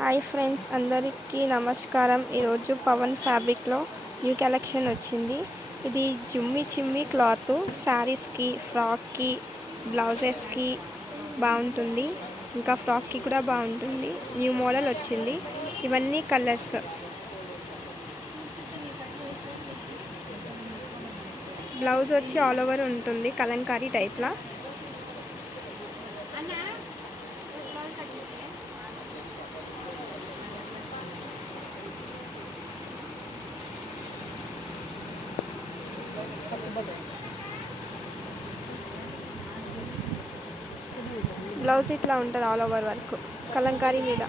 Hi friends, అందరికీ నమస్కారం. ఈరోజు పవన్ ఫ్యాబ్రిక్లో న్యూ కలెక్షన్ వచ్చింది. ఇది జుమ్మి చిమ్మి క్లాత్ శారీస్కి, ఫ్రాక్కి, బ్లౌజెస్కి బాగుంటుంది. ఇంకా ఫ్రాక్కి కూడా బాగుంటుంది. న్యూ మోడల్ వచ్చింది. ఇవన్నీ కలర్స్. బ్లౌజ్ వచ్చి ఆల్ ఓవర్ ఉంటుంది, కలంకారీ టైప్లా. బ్లౌజ్ ఇట్లా ఉంటుంది, ఆల్ ఓవర్ వర్క్ కలంకారీ మీద.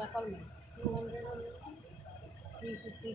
రకాలు 200 350